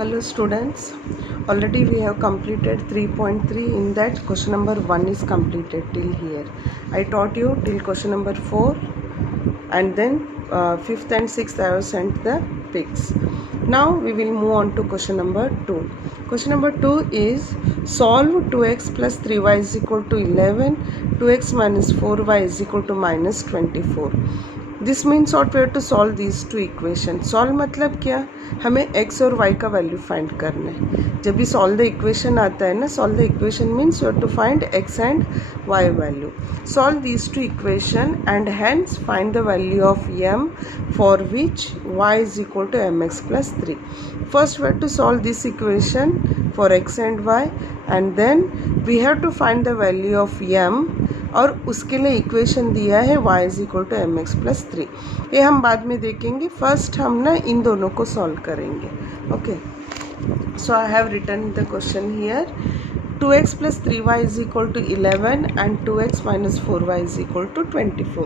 Hello students, already we have completed 3.3. In that question number 1 is completed till here. I taught you till question number 4 and then 5th and 6th I have sent the pics. Now we will move on to question number 2. Question number 2 is solve 2x plus 3y is equal to 11, 2x minus 4y is equal to minus 24. This means what we have to solve these two equation. Solve मतलब क्या, हमें x और y का value find करना है. जब भी solve the equation आता है ना, solve the equation means you have to find x and y value. Solve these two equation and hence find the value of m for which y is equal to mx plus 3. First we have to solve this equation for x and y and then we have to find the value of m और उसके लिए equation दिया है y is equal to mx plus 3. ये हम बाद में देखेंगे. फर्स्ट हम ना इन दोनों को सॉल्व करेंगे. Okay, so I have written the question here. 2x plus 3y is equal to 11 and 2x minus 4y is equal to 24.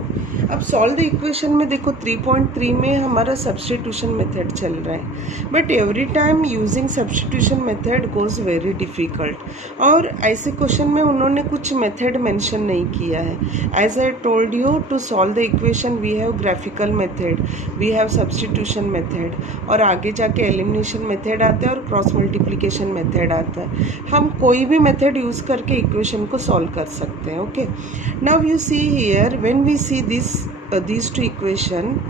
अब सॉल्व द इक्वेशन में देखो 3.3 में हमारा सब्स्टिट्यूशन मेथड चल रहा है, but every time using substitution method goes very difficult. और ऐसे क्वेश्चन में उन्होंने कुछ मेथड मेंशन नहीं किया है. As I told you, to solve the equation we have graphical method, we have substitution method, और आगे जाके एलिमिनेशन मेथड आता है और क्रॉस मल्टीप्लिकेशन मेथड आता है. हम कोई भी मेथड यूज करके इक्वेशन को सॉल्व कर सकते हैं. Okay, now you see here when we see these two equation,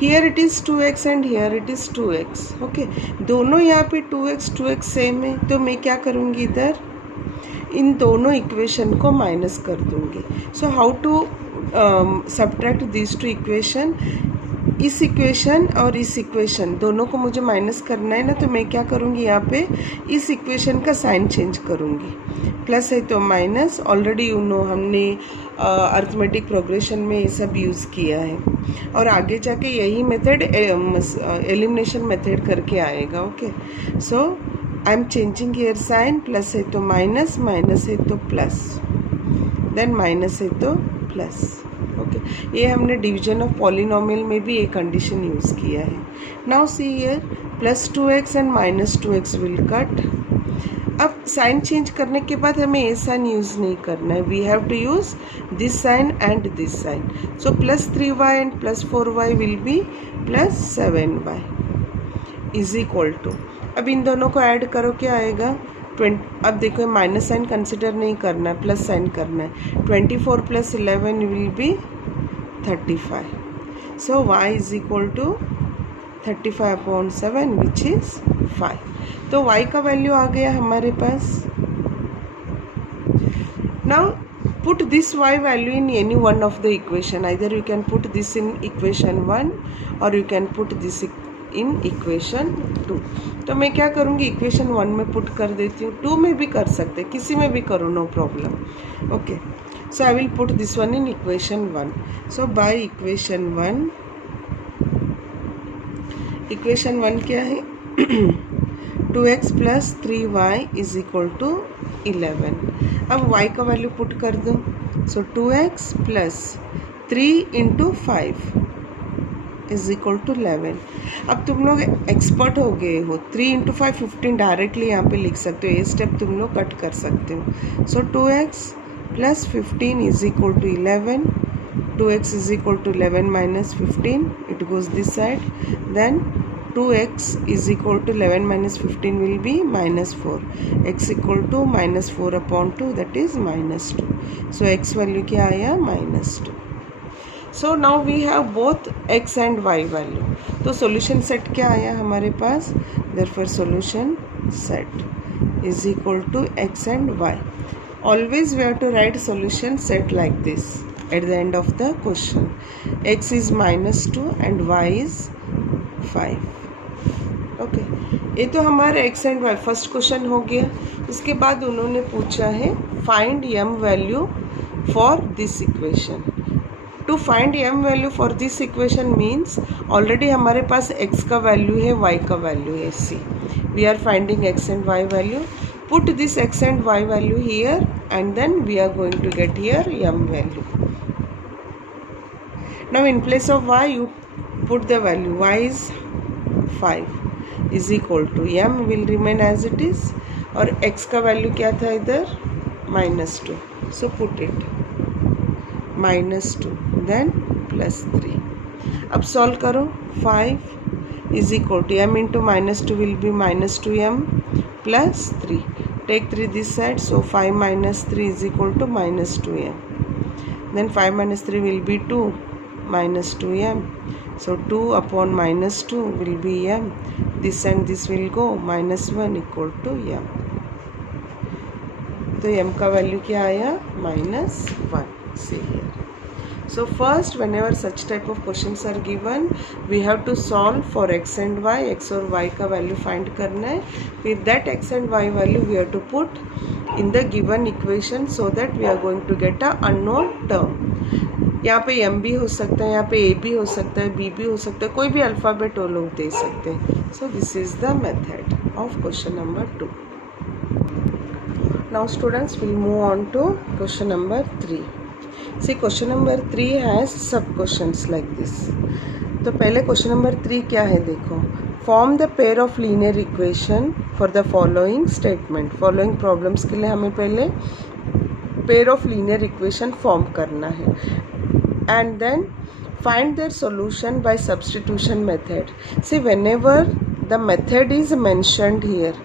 here it is 2x and here it is 2x. Okay, दोनों यहाँ पे 2x सेम है, तो मैं क्या करूँगी, इधर इन दोनों इक्वेशन को माइनस कर दूँगी. So how to subtract this two equation. इस इक्वेशन और इस इक्वेशन दोनों को मुझे माइनस करना है ना, तो मैं क्या करूँगी, यहाँ पे इस इक्वेशन का साइन चेंज करूँगी. प्लस है तो माइनस, ऑलरेडी यू नो हमने अर्थमेटिक प्रोग्रेशन में ये सब यूज़ किया है, और आगे जाके यही मेथड एलिमिनेशन मेथड करके आएगा. Okay, so I am changing here sine. Plus है तो माइनस, माइनस है तो प्लस, देन माइनस है तो प्लस. ओके, ये हमने डिवीजन ऑफ पॉलिनोमियल में भी एक कंडीशन यूज़ किया है. Now see here, plus 2x and minus 2x will cut. अब साइन चेंज करने के बाद हमें ये साइन यूज़ नहीं करना है. We have to use this sign and this sign. So plus 3y and plus 4y will be plus 7y is equal to. अब इन दोनों को ऐड करो, क्या आएगा 20. अब देखो माइनस साइन कंसिडर नहीं करना है, प्लस साइन करना है. 24 plus 11 will be 35. So y is equal to 35/7 which is 5. तो y का वैल्यू आ गया हमारे पास. Now put this y value in any one of the equation. Either you can put this in equation 1 or you can put this in equation 2. तो मैं क्या करूँगी, इक्वेशन 1 में पुट कर देती हूँ. 2 में भी कर सकते, किसी में भी करो, no problem. Okay, so I will put this one in equation 1. So by equation 1, equation 1 क्या है, 2x plus 3y is equal to 11. अब y का वैल्यू पुट कर दो. So 2x plus 3 into 5 is equal to 11. अब तुम लोग expert हो गए हो, 3 इंटू 5 15 डायरेक्टली यहाँ पे लिख सकते हो. ये स्टेप तुम लोग कट कर सकते हो. So 2x plus 15 is equal to 11. 2x is equal to 11 minus 15, it goes this side. Then 2x is equal to 11 minus 15 will be minus 4. x equal to minus 4/2, that is minus 2. So x value क्या आया, minus 2. So now we have both x and y value. तो solution set क्या आया हमारे पास, therefore solution set is equal to x and y. Always we have to write solution set like this at the end of the question. x is minus 2 and y is 5. ओके, ये तो हमारा x and y first question हो गया. इसके बाद उन्होंने पूछा है find m value for this equation. To find m value for this equation means already हमारे पास x का वैल्यू है, y का वैल्यू है c. We are finding x and y value. Put this x and y value here and then we are going to get here m value. Now in place of y you put the value. Y is 5. Is equal to m will remain as it is, और x का value क्या था इधर -2, so put it -2 then +3. अब solve करो. 5 is equal to m into -2 will be -2m plus 3. Take 3 this side, so 5 minus 3 is equal to -2m. Then 5 minus 3 will be 2 minus 2m. So 2 upon -2 will be m. This and this will go, -1 equal to m. तो m का value क्या आया -1. See here. So first, whenever such type of questions are given, we have to solve for x and y. x और y का value find करना है. फिर that x and y value we have to put in the given equation so that we are going to get a unknown term. यहाँ पे m भी हो सकता है, यहाँ पे a भी हो सकता है, b भी हो सकता है, कोई भी अल्फ़ाबेट वो लोग दे सकते हैं. So this is the method of question number 2. Now students, will move on to question number 3. See, question number 3 has sub questions like this. तो पहले question number 3 क्या है देखो. Form the pair of linear equation for the following statement. Following problems के लिए हमें पहले pair of linear equation form करना है. And then find their solution by substitution method. See, whenever the method is mentioned here,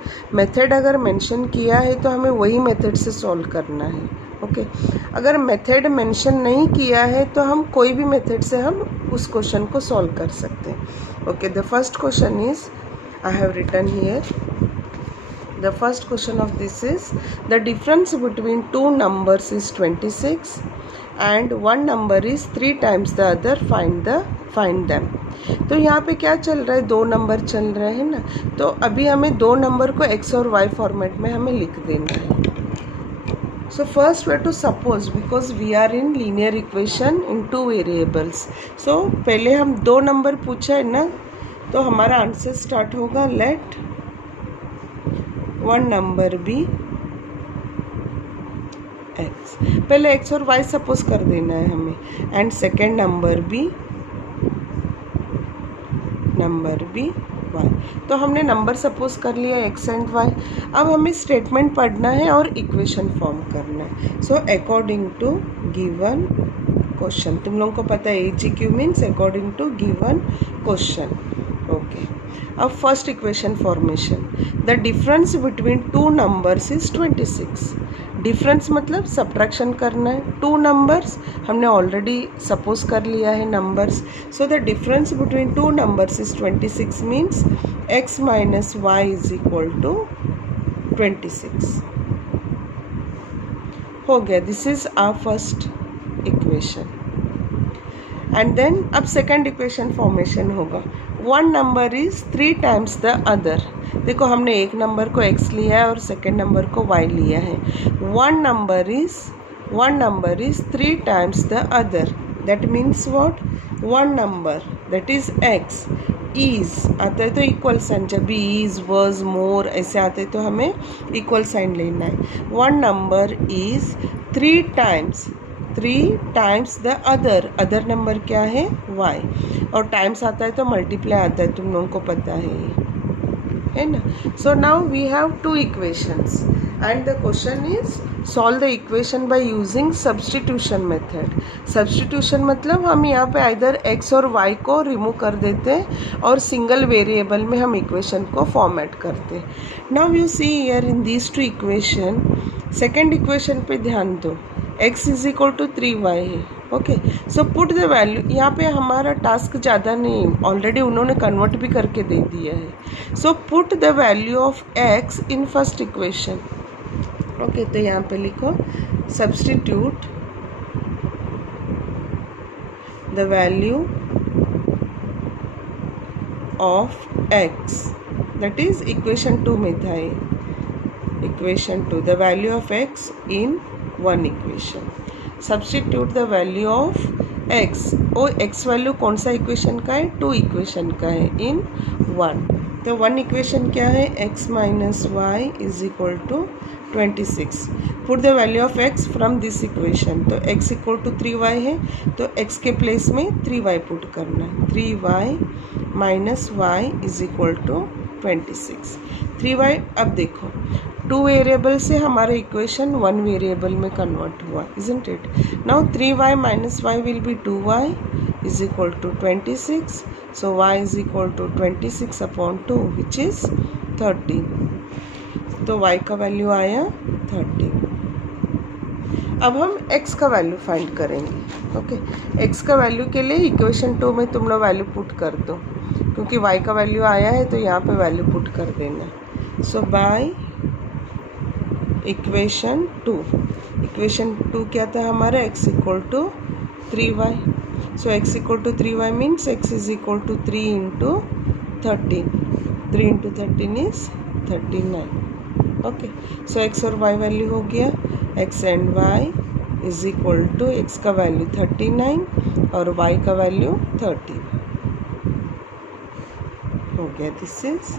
method अगर mention किया है तो हमें वही method से solve करना है. ओके अगर मेथड मेंशन नहीं किया है तो हम कोई भी मेथड से हम उस क्वेश्चन को सॉल्व कर सकते हैं. Okay, the first question is, I have written here, the first question of this is the difference between two numbers is 26 and one number is 3 times the other, find them. तो यहाँ पे क्या चल रहा है, दो नंबर चल रहे हैं ना, तो अभी हमें दो नंबर को x और y फॉर्मेट में हमें लिख देना है. So first we have to suppose, because we are in linear equation in two variables. So पहले हम दो नंबर पूछा है ना, तो हमारा आंसर स्टार्ट होगा let one number be x. पहले x और y सपोज कर देना है हमें, एंड सेकेंड नंबर भी y. तो हमने नंबर सपोज कर लिया x एंड y. अब हमें स्टेटमेंट पढ़ना है और इक्वेशन फॉर्म करना है. So according to given question, तुम लोगों को पता है AGQ means according to given question. Okay, अब first equation formation. The difference between two numbers is 26. Difference मतलब सब्ट्रैक्शन करना है. टू नंबर्स हमने ऑलरेडी सपोज कर लिया है numbers. So the difference between two numbers is 26 means x minus y is equal to 26. हो गया. This is our first equation. And then अब सेकेंड इक्वेशन फॉर्मेशन होगा. One number is 3 times the other. देखो हमने एक number को x लिया है और सेकेंड नंबर को y लिया है. One number is 3 times the other. That means what, one number that is x is आता है तो इक्वल साइन, जब भी इज वर्ज मोर ऐसे आते हैं तो हमें इक्वल साइन लेना है. One number is 3 times the other number क्या है y, और टाइम्स आता है तो मल्टीप्लाई आता है, तुम लोगों को पता है ना. So now we have two equations and the question is solve the equation by using substitution method. Substitution मतलब हम यहाँ पे आइदर x और y को रिमूव कर देते हैं और सिंगल वेरिएबल में हम इक्वेशन को फॉर्मेट करते हैं. Now you see here in these two equation, second equation पे ध्यान दो, x is equal to 3y है. Okay, so put the value. यहाँ पे हमारा टास्क ज़्यादा नहीं, ऑलरेडी उन्होंने कन्वर्ट भी करके दे दिया है. So put the value of x in first equation. Okay, तो यहाँ पे लिखो substitute the value of x, that is equation 2 में था ये. Equation 2, the value of x in one equation. Substitute the value of x. ओ x value कौन सा इक्वेशन का है, 2 इक्वेशन का है, इन 1. तो 1 इक्वेशन क्या है, x minus y is equal to 26. Put the value of x from this equation. तो x इक्वल टू 3y है, तो x के प्लेस में 3y पुट करना है. 3y minus y is equal to 26. 3y, अब देखो 2 वेरिएबल से हमारा इक्वेशन 1 वेरिएबल में कन्वर्ट हुआ, isn't it? Now 3y minus y will be 2y is equal to 26. So y is equal to 26 upon 2 which is 30. तो y का value आया 30. अब हम x का वैल्यू फाइंड करेंगे. ओके, x का वैल्यू के लिए इक्वेशन 2 में तुम लोग वैल्यू पुट कर दो, क्योंकि y का वैल्यू आया है तो यहाँ पे वैल्यू पुट कर देना. सो बाय इक्वेशन 2 क्या था हमारा, x equal to 3y. So x equal to 3y means x is equal to 3 into 13. 3 into 13 is 39. Okay, so x और y वैल्यू हो गया, x and y is equal to x का value 39 और y का value 30 हो गया. This is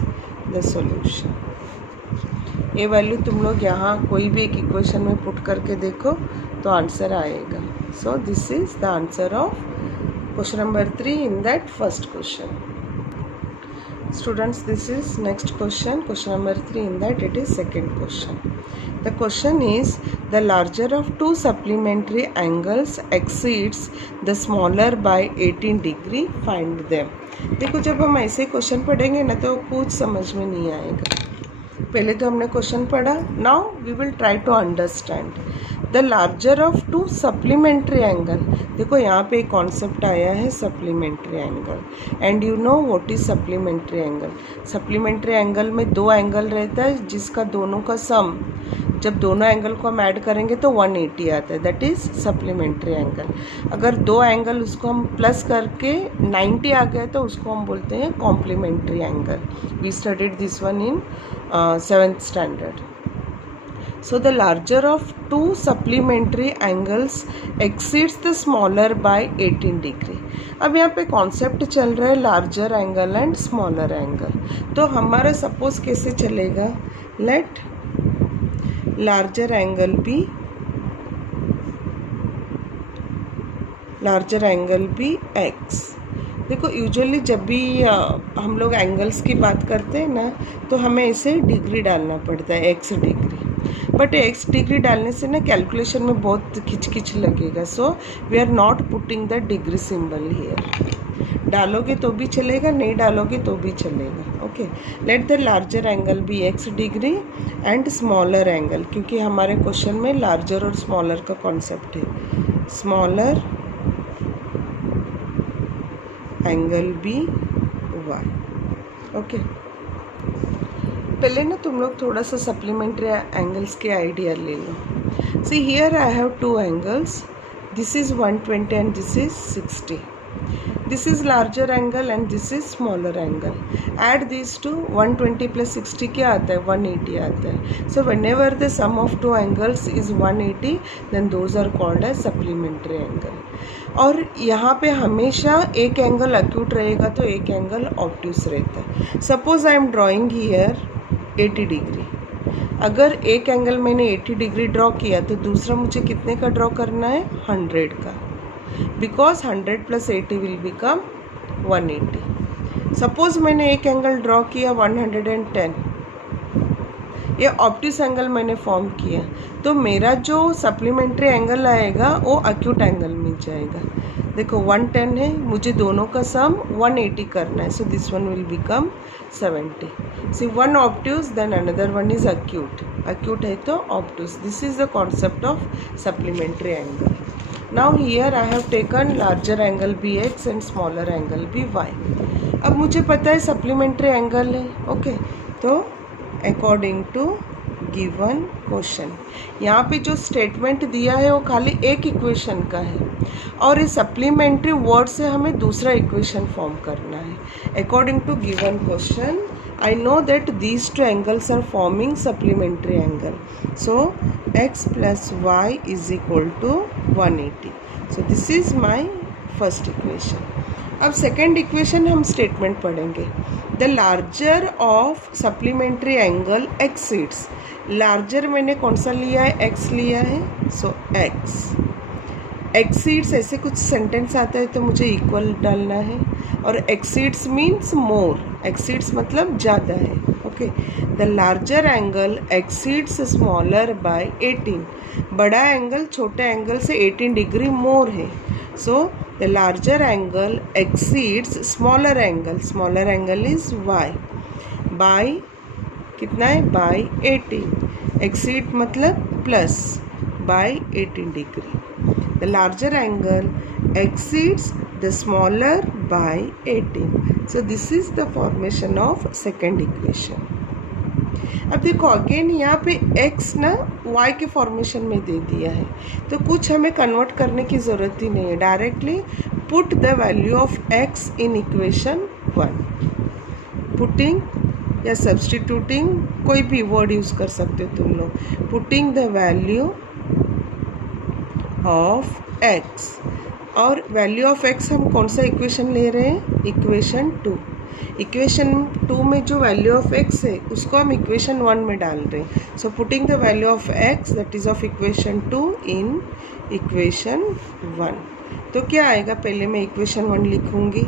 the solution. ये value तुम लोग यहाँ कोई भी एक इक्वेशन में पुट करके देखो तो आंसर आएगा. So this is the answer of question number 3 in that first question. Students, this is next question number 3 in that it is second question. The question is, the larger of two supplementary angles exceeds the smaller by 18 degree, find them. देखो, जब हम ऐसे question पढ़ेंगे ना तो कुछ समझ में नहीं आएगा. पहले तो हमने क्वेश्चन पढ़ा, now we will try to understand the larger of two supplementary angle. देखो यहाँ पे एक कॉन्सेप्ट आया है supplementary angle, and you know what is supplementary angle. Supplementary angle में दो एंगल रहता है जिसका दोनों का सम, जब दोनों एंगल को हम ऐड करेंगे तो 180 आता है, दैट इज सप्लीमेंट्री एंगल. अगर दो एंगल उसको हम प्लस करके 90 आ गया तो उसको हम बोलते हैं complementary angle. We studied this one in 7th standard. So the larger of two supplementary angles exceeds the smaller by 18 degree. अब यहाँ पे कॉन्सेप्ट चल रहा है larger angle and smaller angle. तो हमारा सपोज कैसे चलेगा, let larger angle be x. देखो, यूजुअली जब भी हम लोग एंगल्स की बात करते हैं ना तो हमें इसे डिग्री डालना पड़ता है, x degree. But x degree डालने से ना कैलकुलेशन में बहुत खिचखिच लगेगा. So we are not putting the degree symbol here. डालोगे तो भी चलेगा, नहीं डालोगे तो भी चलेगा. Okay, let the larger angle be x degree and smaller angle, क्योंकि हमारे क्वेश्चन में लार्जर और स्मॉलर का कॉन्सेप्ट है. Smaller angle be y. Okay, पहले ना तुम लोग थोड़ा सा सप्लीमेंट्री एंगल्स के आइडिया ले लो. See here I have two angles, this is 120 and this is 60. This is larger angle and this is smaller angle. Add these two, 120 plus 60 क्या आता है, 180 आता है. So whenever the sum of two angles is 180, then those are called as supplementary angle. और यहाँ पे हमेशा एक एंगल अक्यूट रहेगा तो एक एंगल ऑब्ट्यूस रहता है. Suppose I am drawing here 80 degree. अगर एक एंगल मैंने 80 डिग्री ड्रॉ किया तो दूसरा मुझे कितने का ड्रॉ करना है, 100 का, because 100 plus 80 will become 180. Suppose मैंने एक एंगल ड्रॉ किया 110, ये ऑब्ट्यूस एंगल मैंने फॉर्म किया, तो मेरा जो सप्लीमेंट्री एंगल आएगा वो अक्यूट एंगल में जाएगा. देखो 110 है, मुझे दोनों का सम 180 करना है, so this one will become 70. See one obtuse then another one is acute. Acute है तो obtuse. This is the concept of supplementary angle. Now here I have taken larger angle bx and smaller angle by. अब मुझे पता है supplementary angle है. Okay, तो according to given question यहाँ पे जो स्टेटमेंट दिया है वो खाली एक इक्वेशन का है और इस सप्लीमेंट्री वर्ड से हमें दूसरा इक्वेशन फॉर्म करना है. According to given question I know that these two angles are forming supplementary angle. So x plus y is equal to 180. So this is my first equation. अब second equation हम statement पढ़ेंगे. The larger of supplementary angle exceeds. Larger मैंने कौन सा लिया है, x लिया है. So x एक्सीड्स ऐसे कुछ सेंटेंस आता है तो मुझे इक्वल डालना है, और एक्सीड्स मीन्स मोर, एक्सीड्स मतलब ज़्यादा है. Okay, the larger angle exceeds smaller by 18. बड़ा एंगल छोटे एंगल से 18 डिग्री मोर है. So the larger angle exceeds smaller angle is y. By कितना है, बाय 18. एक्सीड मतलब plus, by 18 degree. The larger angle exceeds the smaller by 18. So this is the formation of second equation. अब देखो again यहाँ पे x ना y के formation में दे दिया है, तो कुछ हमें कन्वर्ट करने की ज़रूरत ही नहीं है. Directly put the value of x in equation 1. Putting या सब्सटीट्यूटिंग, कोई भी वर्ड यूज़ कर सकते हो तुम लोग. Putting the value of x, और वैल्यू ऑफ x हम कौन सा इक्वेशन ले रहे हैं, इक्वेशन 2. इक्वेशन 2 में जो वैल्यू ऑफ x है उसको हम इक्वेशन 1 में डाल रहे हैं. So putting the value of x that is of equation 2 in equation 1. तो क्या आएगा, पहले मैं इक्वेशन 1 लिखूंगी,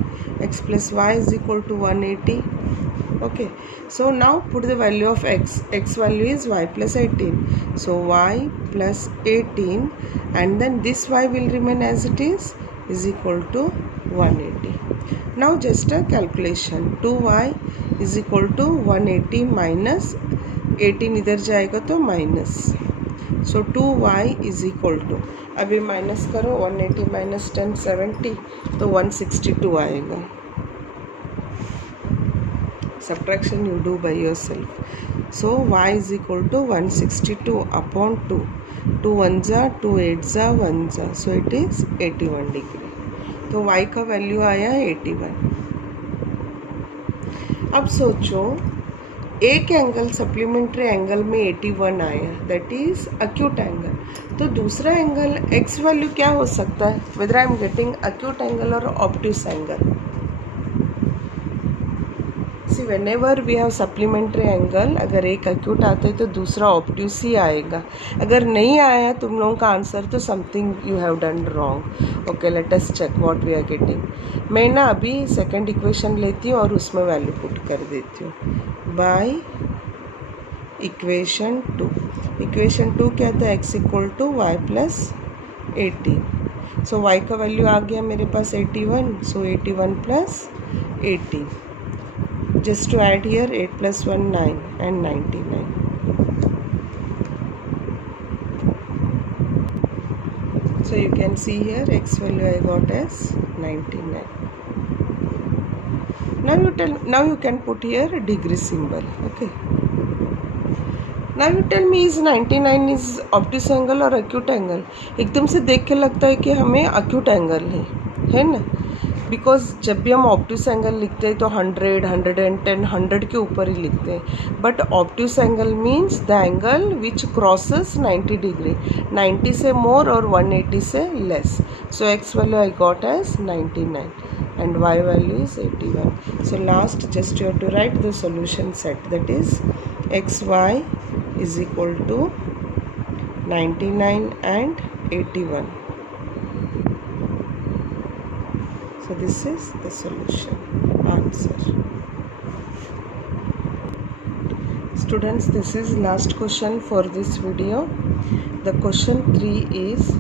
x plus y is equal to 180. Okay, so now put the value of x value is y plus 18, so y plus 18, and then this y will remain as it is equal to 180. Now just a calculation, 2y is equal to 180 minus 18 इधर जाएगा तो minus, so 2y is equal to, अभी minus करो 180 minus 10 70, तो 162 आएगा. Subtraction you do by yourself. So y is equal to 162 upon 2. 2 1s are 2 8s are 1s are. So it is 81 degree. तो y का value आया 81. अब सोचो एक एंगल सप्लीमेंट्री एंगल में 81 आया, दैट इज अक्यूट एंगल. तो दूसरा एंगल x वैल्यू क्या हो सकता है, whether I am getting acute angle or obtuse angle. See, whenever we have supplementary angle, अगर एक acute आता है तो दूसरा obtuse ही आएगा. अगर नहीं आया तुम लोगों का आंसर तो something you have done wrong. Okay, let us check what we are getting. मैं ना अभी सेकेंड इक्वेशन लेती हूँ और उसमें वैल्यू पुट कर देती हूँ. By equation 2. इक्वेशन 2 क्या था, x equal to y plus 18. So y का वैल्यू आ गया मेरे पास 81. So 81 plus 18. Just to add here, 8 plus 1 9 and 99. So you can see here x value I got as 99. Now you can put here a degree symbol. Okay. Now you tell me is 99 is obtuse angle और acute angle. एकदम से देख के लगता है कि हमें acute angle है ना. बिकॉज जब भी हम ऑब्ट्यूस एंगल लिखते हैं तो 100 110 100 के ऊपर ही लिखते हैं. But obtuse angle means the angle which crosses 90 degree, 90 से मोर और 180 से less. So x value I got as 99 and y value is 81. So last just you have to write the solution set, that is xy is equal to 99 and 81. So this is the solution answer. Students, this is last question for this video. The question 3 is,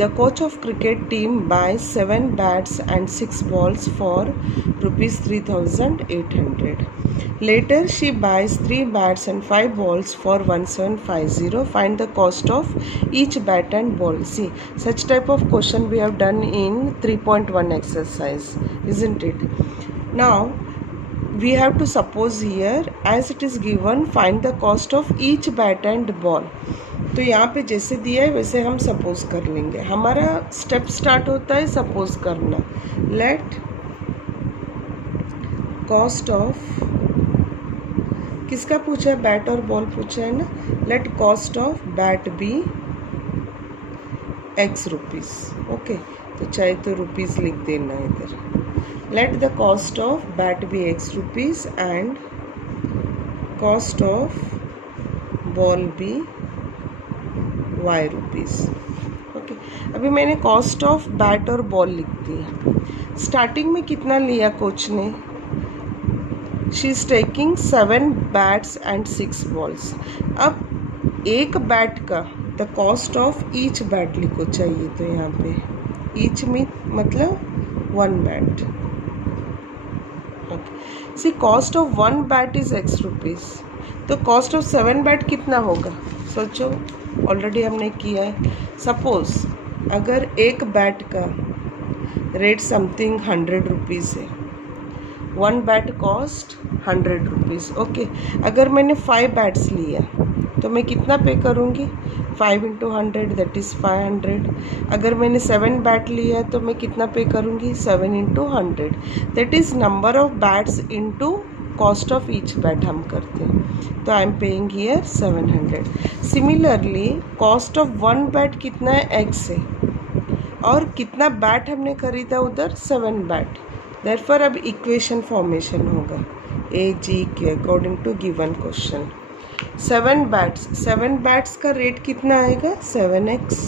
the coach of cricket team buys 7 bats and 6 balls for rupees 3,800. Later she buys 3 bats and 5 balls for 1750. Find the cost of each bat and ball. See, such type of question we have done in 3.1 exercise, isn't it? Now we have to suppose here, as it is given, find the cost of each bat and ball. तो यहाँ पे जैसे दिया है वैसे हम suppose कर लेंगे. हमारा स्टेप स्टार्ट होता है सपोज करना. लेट कॉस्ट ऑफ, किसका पूछा है, बैट और बॉल पूछा है ना. Let cost of bat be x rupees. Okay, तो चाहे तो रुपीज़ लिख देना इधर. Let the cost of bat be x rupees and cost of ball be y rupees. Okay, अभी मैंने कॉस्ट ऑफ बैट और बॉल लिख दिया। स्टार्टिंग में कितना लिया कोच ने, she is taking 7 bats and 6 balls. अब एक बैट का the cost of each bat लिखो चाहिए, तो यहाँ पे ईच में मतलब 1 bat. Okay, see cost of 1 bat is X rupees, तो कॉस्ट ऑफ 7 बैट कितना होगा, सोचो, ऑलरेडी हमने किया है। सपोज अगर एक बैट का रेट समथिंग 100 रुपीज़ है, 1 बैट कॉस्ट 100 रुपीज़। ओके, अगर मैंने 5 बैट्स लिया तो मैं कितना पे करूँगी, 5 इंटू 100 दैट इज़ 500। अगर मैंने 7 बैट लिया तो मैं कितना पे करूँगी, 7 into 100 that is number of bats into cost of each bat हम करते हैं, तो I am paying here 700। Similarly cost of 1 bat कितना है, X है, और कितना बैट हमने खरीदा उधर, 7 बैट। देयरफॉर अब इक्वेशन फॉर्मेशन होगा AGQ according to given question. 7 bats का रेट कितना आएगा, 7x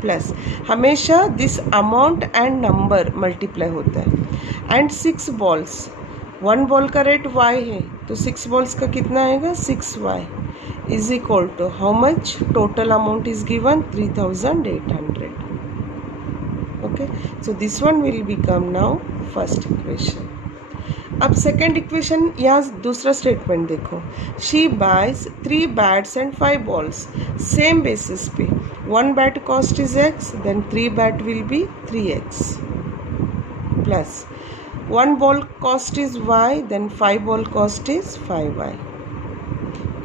प्लस, हमेशा this amount and number multiply होता है। एंड 6 बॉल्स, 1 बॉल का रेट y है, तो 6 बॉल्स का कितना आएगा, 6y is equal to how much, total amount is given 3800। Okay, so this one will become now first equation. अब सेकेंड इक्वेशन, यहाँ दूसरा स्टेटमेंट देखो, she buys 3 bats and 5 balls, same basis पे 1 bat cost is X, then 3 bat will be 3x plus 1 ball cost is Y, then 5 ball cost is 5y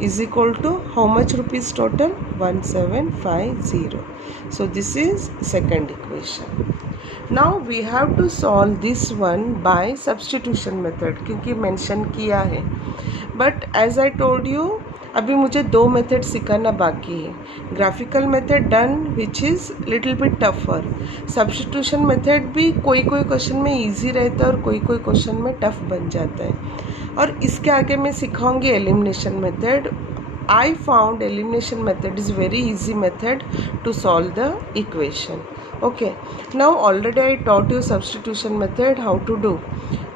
is equal to how much rupees total, 1750. So this is second equation. Now we have to solve this one by substitution method, क्योंकि mention किया है, but as I told you अभी मुझे 2 method सिखाना बाकी है। Graphical method done which is little bit tougher, substitution method भी कोई कोई क्वेश्चन में इजी रहता है और कोई कोई क्वेश्चन में टफ बन जाता है। और इसके आगे मैं सिखाऊंगी elimination method. I found elimination method is very easy method to solve the equation. Okay, now already I taught you substitution method how to do.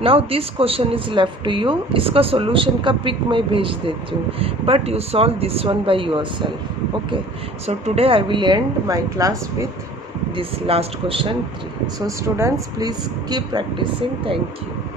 Now this question is left to you. इसका solution का pic मैं भेज देती हूँ, but you solve this one by yourself. Okay, so today I will end my class with this last question 3. So students, please keep practicing. Thank you.